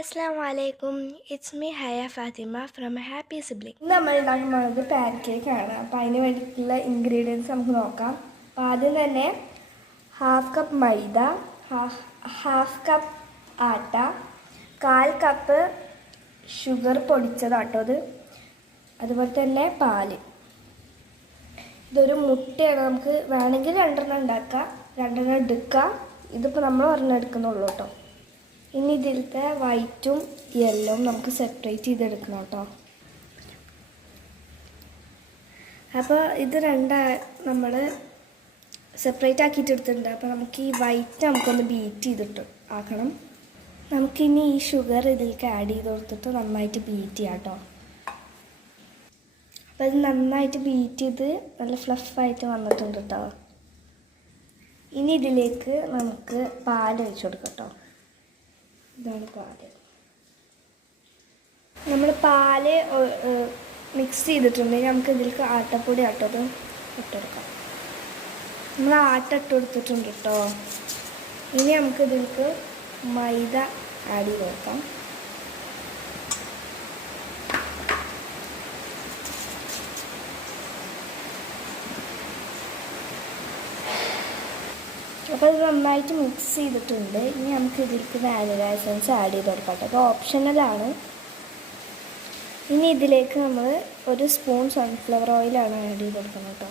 Assalamu alaikum. It's me Haya Fatima from Happy Sibling. നമ്മൾ ഉണ്ടാക്കുന്നത് pan കേക്കാണ്. അപ്പോൾ അതിന് വേണ്ടിയിട്ടുള്ള ഇൻഗ്രീഡിയൻസ് നമുക്ക് നോക്കാം. അപ്പോൾ ആദ്യം തന്നെ 1/2 കപ്പ് മൈദ, 1/2 കപ്പ് ആട്ട, 1/4 കപ്പ് ഷുഗർ പൊടിച്ചതാട്ടോ അത്, അതുപോലെ തന്നെ പാല്. ഇതൊരു മുട്ടയാണ്. നമുക്ക് വേണമെങ്കിൽ 2 ഉണ്ടാക്കാം, 2 എടുക്കാം. ഇതിപ്പോൾ നമ്മൾ 1 എടുക്കുന്നുള്ളൂ കേട്ടോ. ഇനി ഇതിലത്തെ വൈറ്റും യെല്ലോവും നമുക്ക് സെപ്പറേറ്റ് ചെയ്തെടുക്കണം കേട്ടോ. അപ്പോൾ ഇത് നമ്മൾ സെപ്പറേറ്റ് ആക്കിയിട്ട് എടുത്തിട്ടുണ്ട്. അപ്പോൾ നമുക്ക് ഈ വൈറ്റ് നമുക്കൊന്ന് ബീറ്റ് ചെയ്തിട്ട് ആക്കണം. നമുക്കിനി ഈ ഷുഗർ ഇതിലേക്ക് ആഡ് ചെയ്ത് കൊടുത്തിട്ട് നന്നായിട്ട് ബീറ്റ് ചെയ്യാം കേട്ടോ. അപ്പോൾ ഇത് നന്നായിട്ട് ബീറ്റ് ചെയ്ത് നല്ല ഫ്ലഫായിട്ട് വന്നിട്ടുണ്ട് കേട്ടോ. ഇനി ഇതിലേക്ക് നമുക്ക് പാൽ ഒഴിച്ചു കൊടുക്കാം കേട്ടോ. ഇതാണ് പാല്. നമ്മൾ പാല് മിക്സ് ചെയ്തിട്ടുണ്ടെങ്കിൽ നമുക്ക് ഇതിലേക്ക് ആട്ടപ്പൊടി ആട്ടത് ഇട്ടെടുക്കാം. നമ്മൾ ആട്ട ഇട്ട് കൊടുത്തിട്ടുണ്ട് കേട്ടോ. ഇനി നമുക്ക് ഇതിലേക്ക് മൈദ ആഡ് ചെയ്ത് കൊടുക്കാം. അപ്പോൾ ഇത് നന്നായിട്ട് മിക്സ് ചെയ്തിട്ടുണ്ട്. ഇനി നമുക്ക് ഇതിലേക്ക് വാനില എസൻസ് ആഡ് ചെയ്ത് കൊടുക്കാം. അത് ഓപ്ഷണലാണ്. ഇനി ഇതിലേക്ക് നമ്മൾ 1 സ്പൂൺ സൺഫ്ലവർ ഓയിലാണ് ആഡ് ചെയ്ത് കൊടുക്കുന്നത് കേട്ടോ.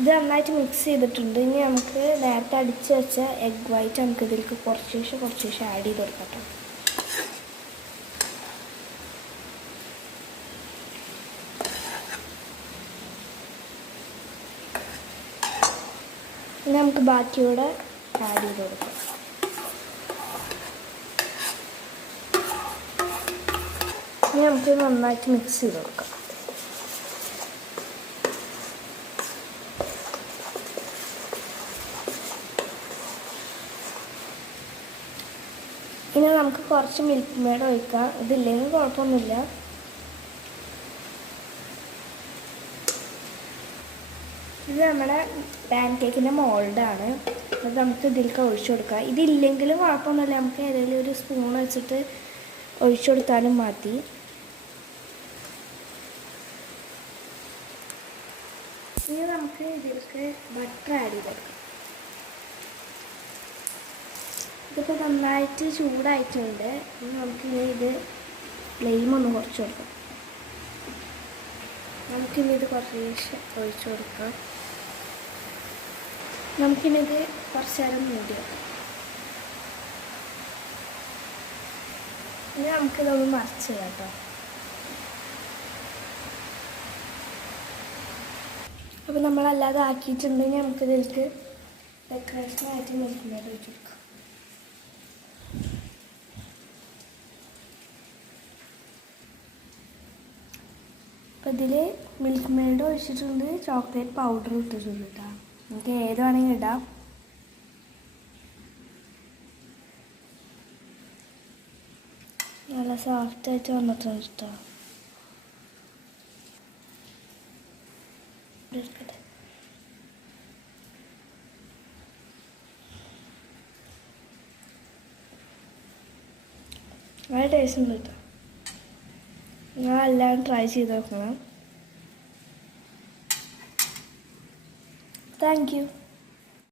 ഇത് നന്നായിട്ട് മിക്സ് ചെയ്തിട്ടുണ്ട്. ഇനി നമുക്ക് നേരത്തെ അടിച്ച് വെച്ച എഗ് വൈറ്റ് നമുക്ക് ഇതിലേക്ക് കുറച്ച് ആഡ് ചെയ്ത് കൊടുക്കാം കേട്ടോ. ഇനി നമുക്ക് ബാക്കിയോടെ ആഡ് ചെയ്ത് കൊടുക്കാം. ഇനി നമുക്ക് നന്നായിട്ട് മിക്സ് ചെയ്ത് കൊടുക്കാം. ഇനി നമുക്ക് കുറച്ച് മിൽക്ക് മെയ്ഡ് ഒഴിക്കാം. ഇതില്ലെങ്കിൽ കുഴപ്പമൊന്നുമില്ല. ഇത് നമ്മുടെ പാൻ കേക്കിൻ്റെ മോൾഡാണ്. അത് നമുക്ക് ഇതിലേക്ക് ഒഴിച്ചു കൊടുക്കാം. ഇതില്ലെങ്കിലും കുഴപ്പമൊന്നുമില്ല, നമുക്ക് ഏതെങ്കിലും ഒരു സ്പൂൺ വെച്ചിട്ട് ഒഴിച്ചു കൊടുത്താലും മതി. ഇനി നമുക്ക് ഇതിലേക്ക് ബട്ടർ ആഡ് ചെയ്ത് കൊടുക്കാം. ഇതിപ്പോൾ നന്നായിട്ട് ചൂടായിട്ടുണ്ട്. ഇനി നമുക്കിനി ഇത് ഫ്ലെയിം ഒന്ന് കുറച്ച് കൊടുക്കാം. നമുക്കിനി ഇത് കുറച്ച് ഒഴിച്ചു കൊടുക്കാം. നമുക്കിനി ഇത് കുറച്ച് നേരം മൂടി വെക്കാം. ഇനി നമുക്കിതൊന്ന് മറിച്ച് ചെയ്യാം കേട്ടോ. അപ്പോൾ നമ്മളല്ലാതെ ആക്കിയിട്ടുണ്ടെങ്കിൽ നമുക്കിതിലേക്ക് ഡെക്കറേഷനായിട്ട് മിൽക്ക് മെയ്ഡ് ഒഴിച്ച് കൊടുക്കാം. അപ്പോൾ ഇതിൽ മിൽക്ക് മെയ്ഡ് ഒഴിച്ചിട്ടുണ്ട്, ചോക്ലേറ്റ് പൗഡർ ഇട്ടിട്ടുണ്ട് കേട്ടോ. നമുക്ക് ഏത് വേണമെങ്കിൽ ഇടാം. നല്ല സോഫ്റ്റായിട്ട് വന്നിട്ടുണ്ട് കേട്ടോ. നല്ല ടേസ്റ്റ് ഉണ്ട് കേട്ടോ. നിങ്ങളെല്ലാം ട്രൈ ചെയ്ത് നോക്കണം. Thank you.